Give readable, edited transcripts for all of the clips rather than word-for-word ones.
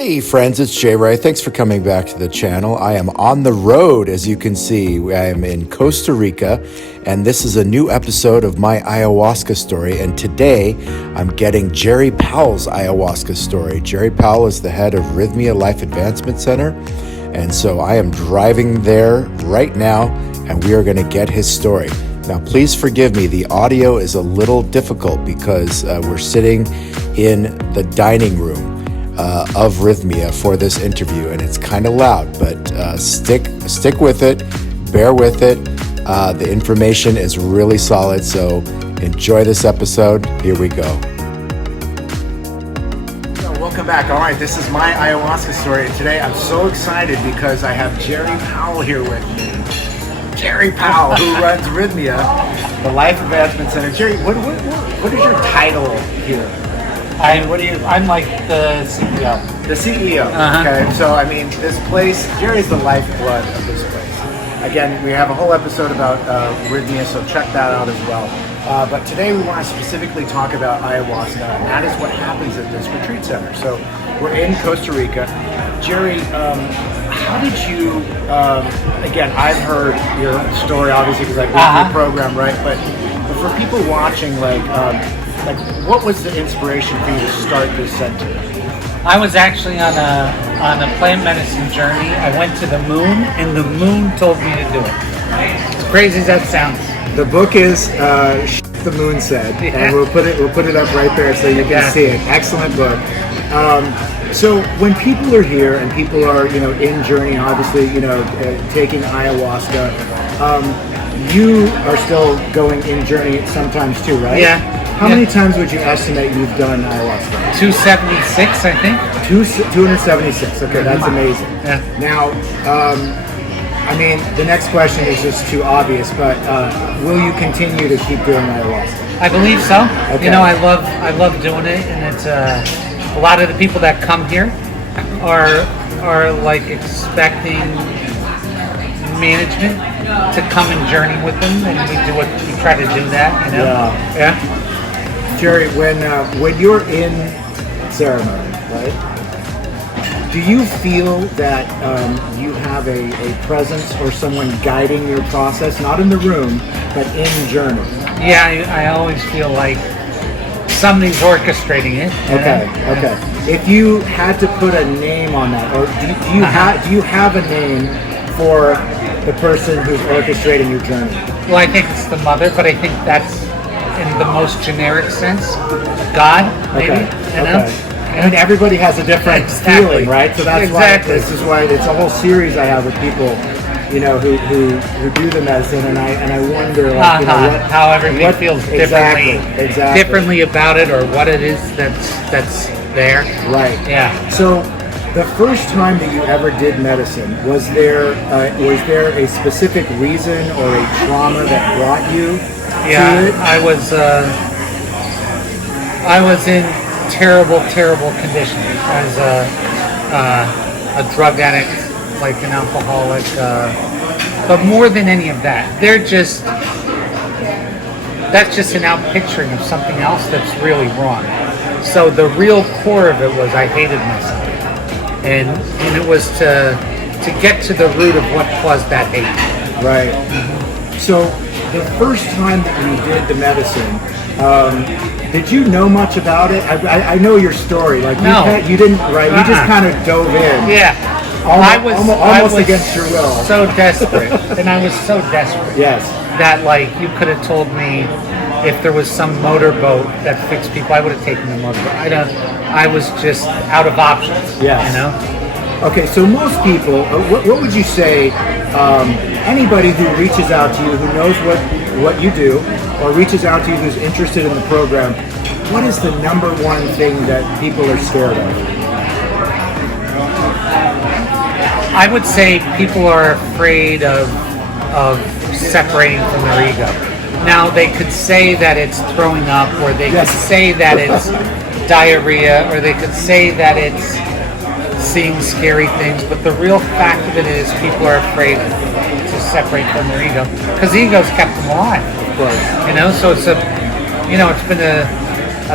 Hey friends, it's Gerry. Thanks for coming back to the channel. I am on the road, as you can see. I am in Costa Rica, and this is a new episode of my ayahuasca story. And today, I'm getting Gerry Powell's ayahuasca story. Gerry Powell is the head of Rythmia Life Advancement Center, and so I am driving there right now, and we are going to get his story. Now, please forgive me. The audio is a little difficult because we're sitting in the dining room of Rythmia for this interview, and it's kind of loud, but stick with it, bear with it. The information is really solid, so enjoy this episode. Here we go. So welcome back. All right, this is my ayahuasca story, and today I'm so excited because I have Gerry Powell here with me. Gerry Powell, who runs Rythmia, the Life Advancement Center. Gerry, what is your title here? I'm like the CEO. The CEO. Uh-huh. Okay. So I mean, this place, Gerry's the lifeblood of this place. Again, we have a whole episode about Rythmia, so check that out as well. But today we want to specifically talk about ayahuasca, and that is what happens at this retreat center. So we're in Costa Rica. Gerry, how did you? Again, I've heard your story obviously because I went through the program, right? But for people watching, like, what was the inspiration for you to start this center? I was actually on a plant medicine journey. I went to the moon, and the moon told me to do it. As crazy as that sounds. The book is The Moon Said, and we'll put it up right there so you can see it. Excellent book. So when people are here and people are in journey, obviously taking ayahuasca, you are still going in journey sometimes too, right? Yeah. How many times would you estimate you've done ayahuasca? 276, I think. 276. Okay, that's amazing. Yeah. Now, I mean, the next question is just too obvious, but will you continue to keep doing ayahuasca? I believe so. Okay. I love doing it, and it's a lot of the people that come here are like expecting management to come and journey with them, and we try to do that. Yeah. Gerry, when you're in ceremony, right? Do you feel that you have a presence or someone guiding your process, not in the room, but in journey? Yeah, I always feel like somebody's orchestrating it. Okay. If you had to put a name on that, or do you have a name for the person who's orchestrating your journey? Well, I think it's the mother, but I think that's in the most generic sense. God, maybe. Okay. And everybody has a different feeling, right? So that's why it's a whole series I have with people, who do the medicine, and I wonder, how everybody feels differently about it, or what it is that's there. Right. Yeah. So, the first time that you ever did medicine, was there a specific reason or a trauma that brought you to it? I was in terrible condition as a drug addict, like an alcoholic, but more than any of that, that's just an outpicturing of something else that's really wrong. So the real core of it was I hated myself, and it was to get to the root of what caused that hate. Right. Mm-hmm. So the first time that you did the medicine, did you know much about it? I know your story. Like, no, you didn't, right? You just kind of dove in. Yeah. Almost against your will. So desperate, and I was so desperate. Yes. That you could have told me if there was some motorboat that fixed people, I would have taken the motorboat. I was just out of options. Yes. Okay, so most people, what would you say? Anybody who reaches out to you, who knows what you do, or reaches out to you who's interested in the program, what is the number one thing that people are scared of? I would say people are afraid of separating from their ego. Now, they could say that it's throwing up, or they could say that it's diarrhea, or they could say that it's seeing scary things, but the real fact of it is people are afraid to separate from their ego, because the ego's kept them alive. Of course. So it's been a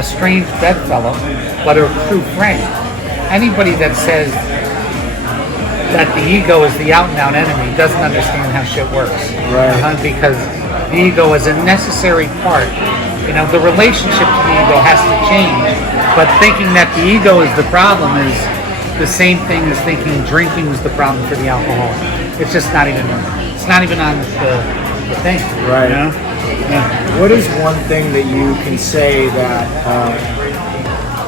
strange bedfellow, but a true friend. anybody that says that the ego is the out and out enemy doesn't understand how shit works. Right. Because the ego is a necessary part. You know, the relationship to the ego has to change. But thinking that the ego is the problem is the same thing as thinking drinking is the problem for the alcohol. It's just not even. It's not even on the thing. Right. You know? Yeah. What is one thing that you can say that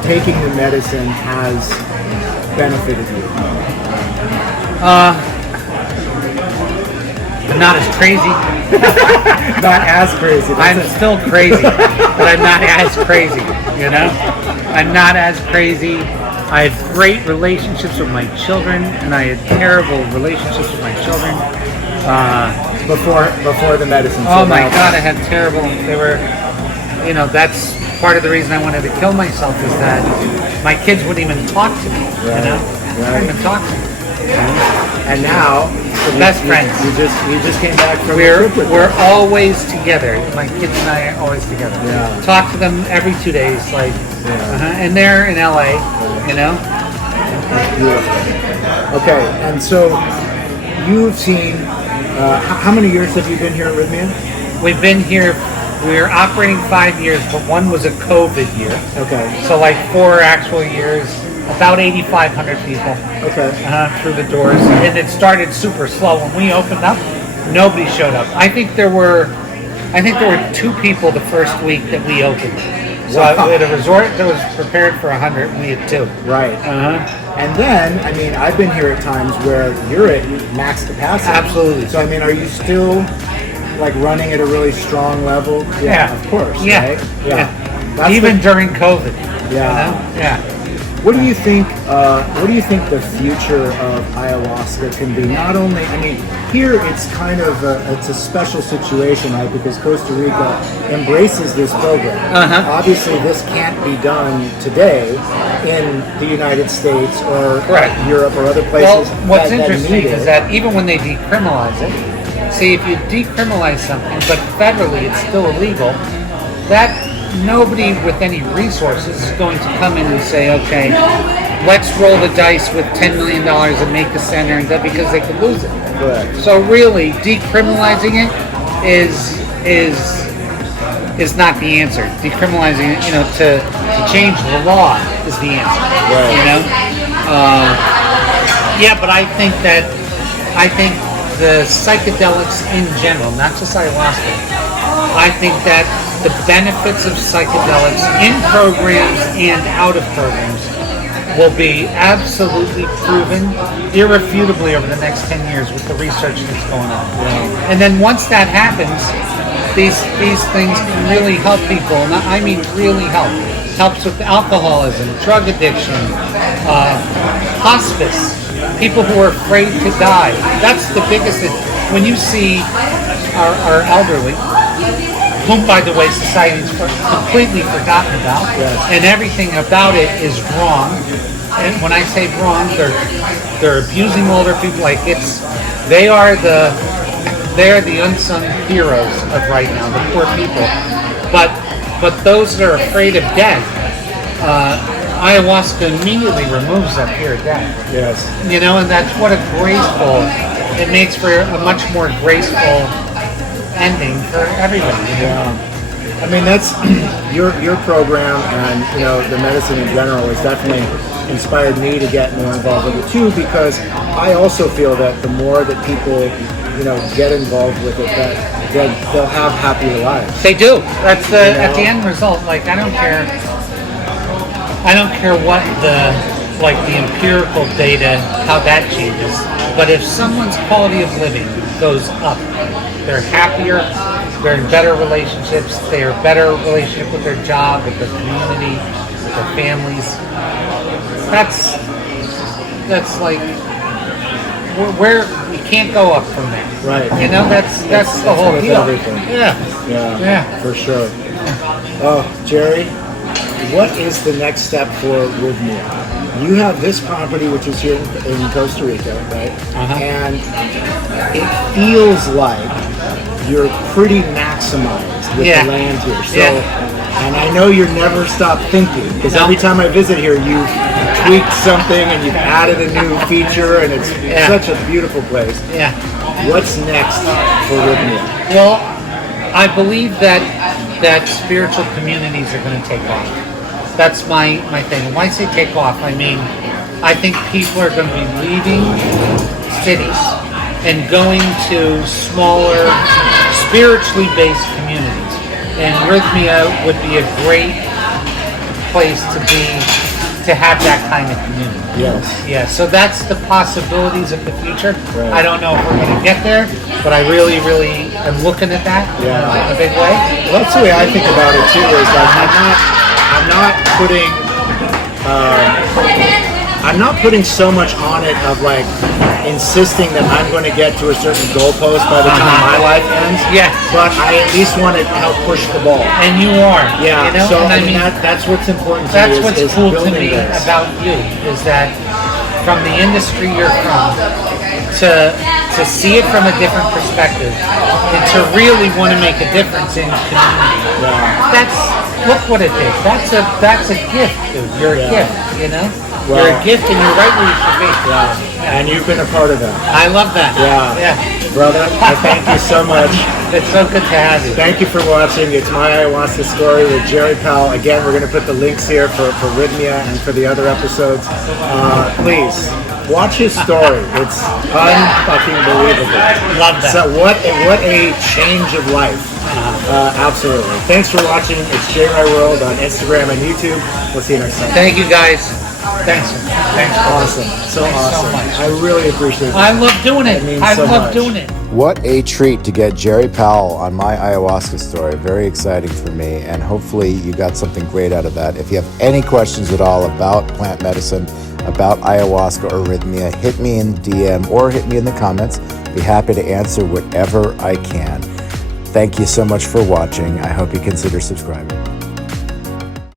taking the medicine has benefited you? I'm not as crazy. Not as crazy. I'm still crazy, but I'm not as crazy, you know? I'm not as crazy. I have great relationships with my children, and I had terrible relationships with my children. Before the medicine. Oh my God, I had terrible, they were, you know, that's part of the reason I wanted to kill myself is that my kids wouldn't even talk to me, you know? They wouldn't even talk to me. And now, best friends. You just came back from We're always together. My kids and I are always together. Yeah. Talk to them every 2 days, like, and they're in LA, you know. That's beautiful. Okay, and so you've seen. How many years have you been here at Rythmia? We've been here. We're operating 5 years, but one was a COVID year. Okay. So like 4 actual years. About 8,500 people through the doors, and it started super slow. When we opened up, nobody showed up. I think there were 2 people the first week that we opened. So we had a resort that was prepared for 100, and we had 2. Right. And then, I mean, I've been here at times where you're at max capacity. Absolutely. So I mean, are you still like running at a really strong level? Yeah. Of course. Yeah. Right? Yeah. Even during COVID. Yeah. You know? Yeah. What do you think? What do you think the future of ayahuasca can be? Not only, I mean, here it's kind of it's a special situation, right? Because Costa Rica embraces this program. Obviously, this can't be done today in the United States or Europe or other places. Well, what's interesting is that even when they decriminalize it, see, if you decriminalize something, but federally it's still illegal, that nobody with any resources is going to come in and say, okay, let's roll the dice with $10 million and make a center, and that because they could lose it. Correct. So really, decriminalizing it is not the answer. Decriminalizing it, you know, to change the law is the answer. Right. You know. Yeah, but I think the psychedelics in general, not just ayahuasca. I think that the benefits of psychedelics in programs and out of programs will be absolutely proven irrefutably over the next 10 years with the research that's going on. Yeah. And then once that happens, these things can really help people. And I mean really help. Helps with alcoholism, drug addiction, hospice, people who are afraid to die. That's the biggest thing. When you see our elderly, whom, by the way, society's completely forgotten about, and everything about it is wrong. And when I say wrong, they're abusing older people. Like they are the unsung heroes of right now, the poor people. But those that are afraid of death, ayahuasca immediately removes that fear of death. Yes. You know, and that's what it makes for a much more graceful ending for everybody. Yeah. I mean, that's your program, and you know, the medicine in general has definitely inspired me to get more involved with it too, because I also feel that the more that people, you know, get involved with it, that they'll have happier lives. They do. That's at the end result. Like I don't care what the empirical data, how that changes. But if someone's quality of living goes up, they're happier, they're in better relationships, they are better relationship with their job, with their community, with their families. That's like where we can't go up from that. Right. You know, that's the whole deal. Everything. Yeah. For sure. Oh, Gerry, what is the next step for Rythmia? You have this property, which is here in Costa Rica, right? And it feels like you're pretty maximized with the land here. So And I know you never stop thinking, because every time I visit here, you've tweaked something and you've added a new feature, and it's such a beautiful place. Yeah. What's next for Rythmia? Well, I believe that spiritual communities are going to take off. That's my thing. And when I say take off, I mean, I think people are going to be leaving cities and going to smaller, spiritually based communities. And Rythmia would be a great place to have that kind of community. Yes. Yeah, so that's the possibilities of the future. Right. I don't know if we're going to get there, but I really, really am looking at that in a big way. Well, that's the way I think about it too. Is like I'm not putting so much on it of like insisting that I'm going to get to a certain goalpost by the time my life ends. Yeah. But I at least want to help push the ball. And you are. Yeah. You know? So and I mean that's what's important to that's me. What's is cool to building me this. about you is that from the industry you're from, to see it from a different perspective and to really want to make a difference in community. Yeah. Look what it did. That's a gift, dude. You're a gift, you know? Well, you're a gift and you're right where you should be. Yeah. And you've been a part of that. I love that. Yeah. Brother, I thank you so much. It's so good to have you. Thank you for watching. It's My Ayahuasca Story with Gerry Powell. Again, we're going to put the links here for Rythmia and for the other episodes. Please, watch his story. It's unfucking believable. Love that. So what a change of life. Absolutely. Thanks for watching. It's J.Y. World on Instagram and YouTube. We'll see you next time. Thank you guys. Thanks. Awesome. So awesome. much. I really appreciate it. I love doing it. means I so love much. doing it. What a treat to get Gerry Powell on My Ayahuasca Story. Very exciting for me, and hopefully you got something great out of that. If you have any questions at all about plant medicine, about ayahuasca or Rythmia, hit me in DM or hit me in the comments. Be happy to answer whatever I can. Thank you so much for watching. I hope you consider subscribing.